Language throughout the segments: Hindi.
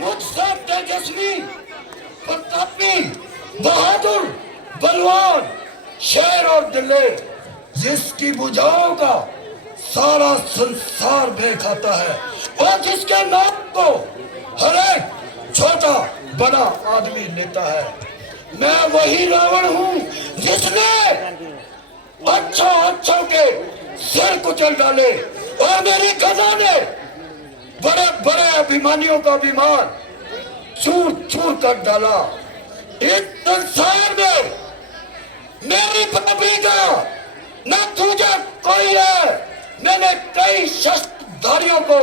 मुझसे तेजस्वी, प्रतापी, बहादुर, बलवान, शेर और दिलेर, जिसकी भुजाओं का सारा संसार देख आता है और जिसके नाम को हर एक छोटा बड़ा आदमी लेता है। मैं वही रावण हूँ जिसने अच्छों के सिर कुचल डाले और मेरी गदा ने बड़े बड़े अभिमानियों का अभिमान चूर चूर कर डाला। इस संसार में मेरी बराबरी का न तुझे कोई है। मैंने कई शस्त्रधारियों को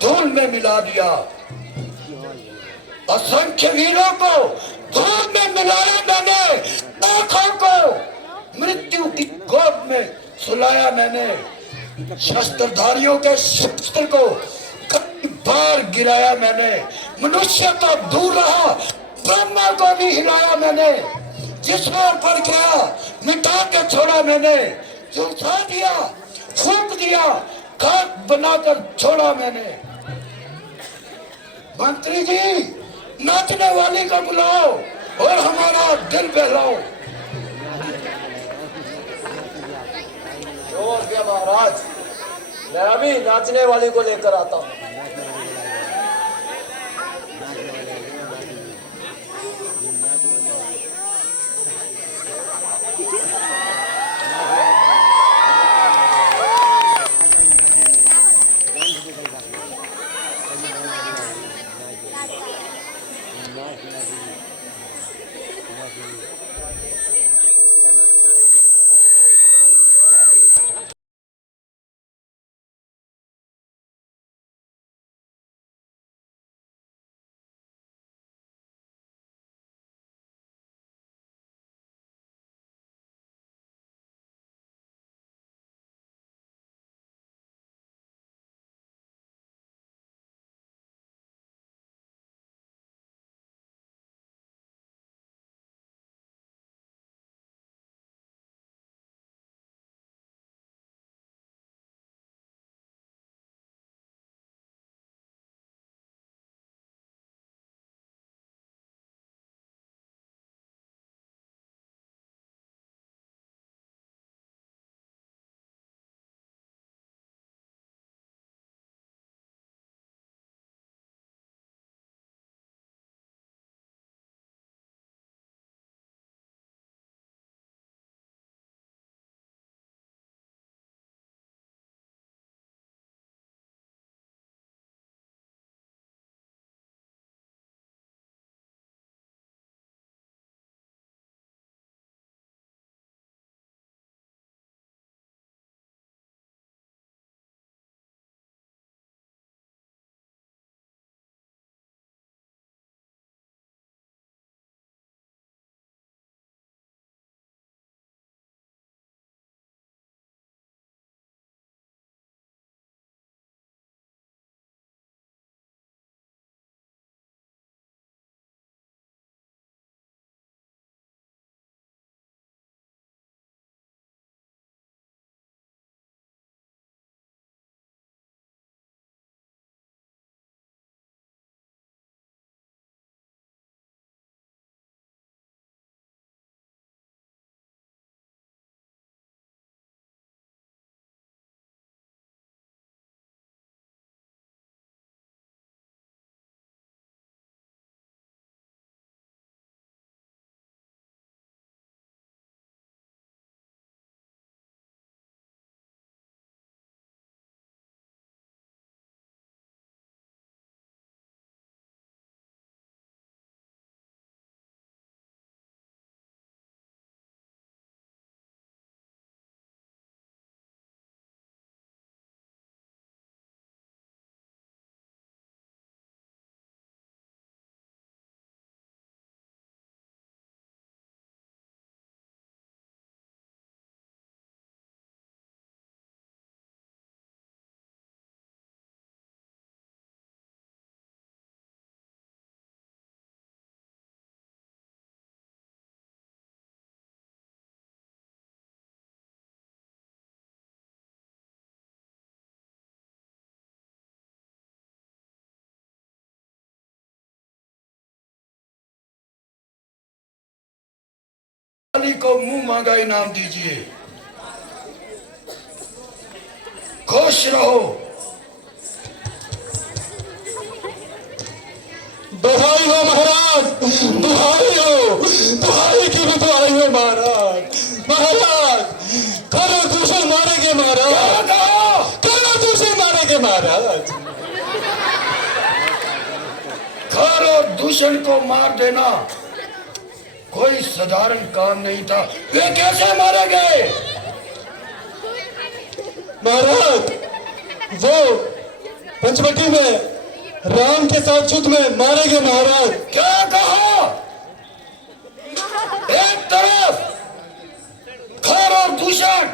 धूल में मिला दिया, असंख्य वीरों को धूल में मिलाया मैंने, लाखों को मृत्यु की गोद में सुलाया मैंने, शस्त्रधारियों के शस्त्र को कई बार गिराया मैंने, मनुष्य तो दूर रहा ब्रह्मा को भी हिलाया मैंने, जिस ओर पर गया मिटा के छोड़ा मैंने, झुलसा दिया, फूंक दिया, खाक बनाकर छोड़ा मैंने। मंत्री जी, नाचने वाली को बुलाओ और हमारा दिल बहलाओ। महाराज, मैं अभी नाचने वाली को लेकर आता हूँ। को मुंह मांगा इनाम दीजिए। खुश रहो। बधाई हो महाराज, दुहाई हो, दुहाई की भी दुहाई हो महाराज। महाराज करो दूसरे मारेंगे महाराज, करो दूसरे मारेंगे महाराज। खर और दूषण को मार देना कोई साधारण काम नहीं था। वे कैसे मारे गए? महाराज वो पंचवटी में राम के साथ युद्ध में मारे गए महाराज। क्या कहा? एक तरफ खर और दूषण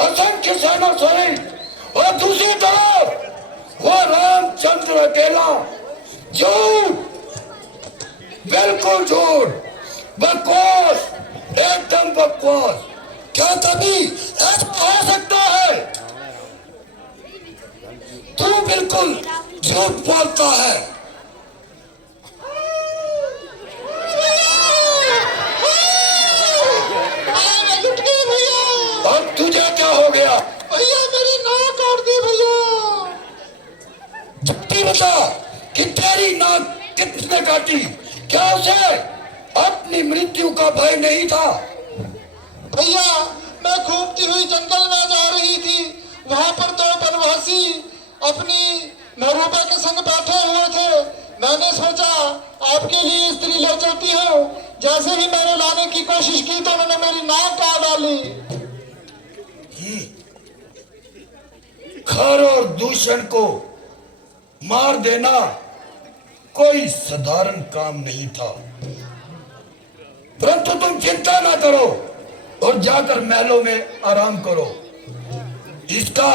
असंख्य सेना सहित और दूसरी तरफ वो रामचंद्र अकेला। झूठ, बिल्कुल झूठ, बकवास, एकदम बकवास। क्या कभी ऐसा हो सकता है? तू बिल्कुल झूठ बोलता है। अब तुझे क्या हो गया? भैया मेरी नाक काट दी भैया। झूठी बता कि तेरी नाक किसने काटी? क्या उसे अपनी मृत्यु का भय नहीं था? भैया मैं घूमती हुई जंगल में जा रही थी, वहां पर दो वनवासी अपनी महबूबा के संग बैठे हुए थे। मैंने सोचा आपके लिए स्त्री ले चलती हूँ। जैसे ही मैंने लाने की कोशिश की तो उन्होंने मेरी नाक काट डाली। खर और दूषण को मार देना कोई साधारण काम नहीं था। परंतु तुम चिंता ना करो और जाकर महलों में आराम करो। इसका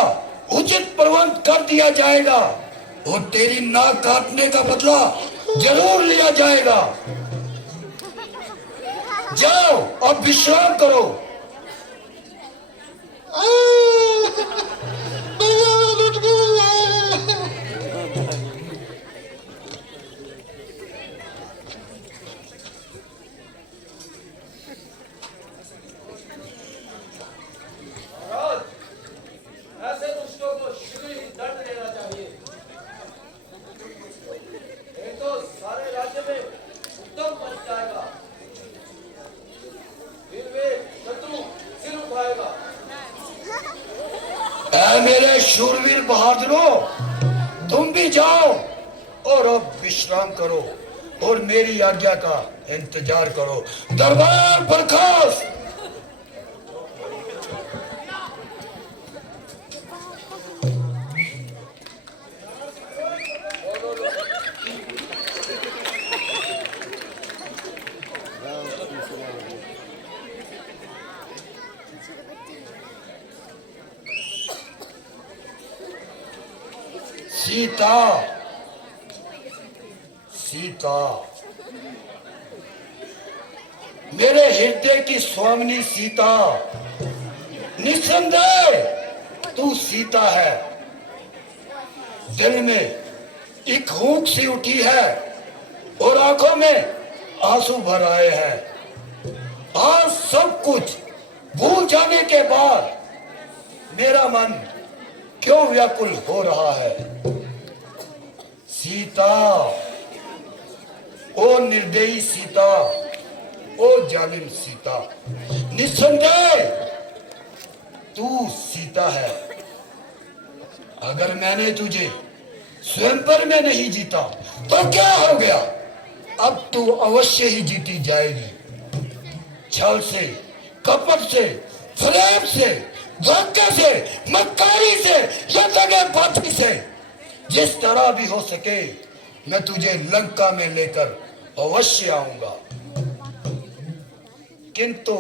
उचित प्रबंध कर दिया जाएगा और तेरी नाक काटने का बदला जरूर लिया जाएगा। जाओ अब विश्राम करो। भैया मैं लुट गई। ऐसे दुष्टों को शीघ्र ही दंड देना चाहिए। नहीं तो सारे राज्य में उत्तम बन जाएगा। फिर वे शत्रु सिर उठाएगा। ऐ मेरे शूरवीर बहादुरों, तुम भी जाओ और अब विश्राम करो और मेरी आज्ञा का इंतजार करो। दरबार बर्खास्त। सीता, सीता, मेरे हृदय की स्वामिनी सीता, निस्संदेह तू सीता है। दिल में एक हुक सी उठी है और आंखों में आंसू भर आए हैं। आज सब कुछ भूल जाने के बाद मेरा मन क्यों व्याकुल हो रहा है? सीता, ओ निर्दयी सीता, ओ जालिम सीता, निस्संदेह तू सीता है। अगर मैंने तुझे स्वयंवर में नहीं जीता तो क्या हो गया? अब तू अवश्य ही जीती जाएगी। छल से, कपट से, फरेब से, धोखे से, मक्कारी से या दगाबाजी से, जिस तरह भी हो सके मैं तुझे लंका में लेकर अवश्य आऊंगा। किंतु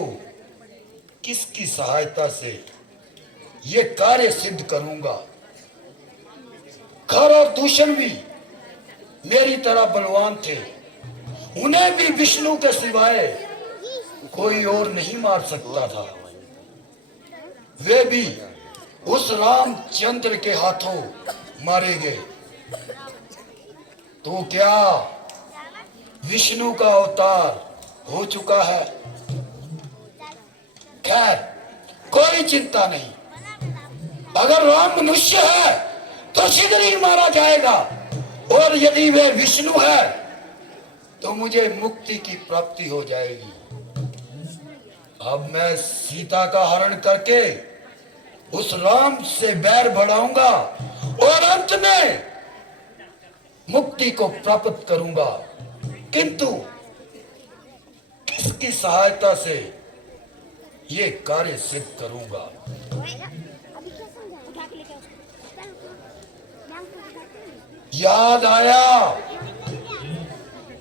किसकी सहायता से ये कार्य सिद्ध करूंगा? खर और दूषण भी मेरी तरह बलवान थे। उन्हें भी विष्णु के सिवाय कोई और नहीं मार सकता था। वे भी उस रामचंद्र के हाथों मारे गए। तो क्या विष्णु का अवतार हो चुका है? खैर कोई चिंता नहीं, अगर राम मनुष्य है तो शीघ्र ही मारा जाएगा, और यदि वे विष्णु है तो मुझे मुक्ति की प्राप्ति हो जाएगी। अब मैं सीता का हरण करके उस राम से बैर बढ़ाऊंगा और अंत में मुक्ति को प्राप्त करूंगा, किंतु किसकी सहायता से ये कार्य सिद्ध करूंगा? याद आया,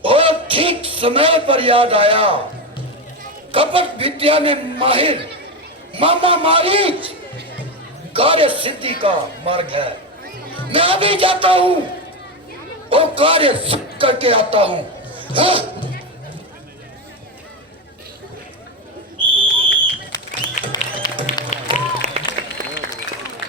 और ठीक समय पर याद आया, कपट विद्या में माहिर मामा मारीच कार्य सिद्धि का मार्ग है। मैं अभी जाता हूं, वो कार्य सिद्ध करके आता हूं। हाँ?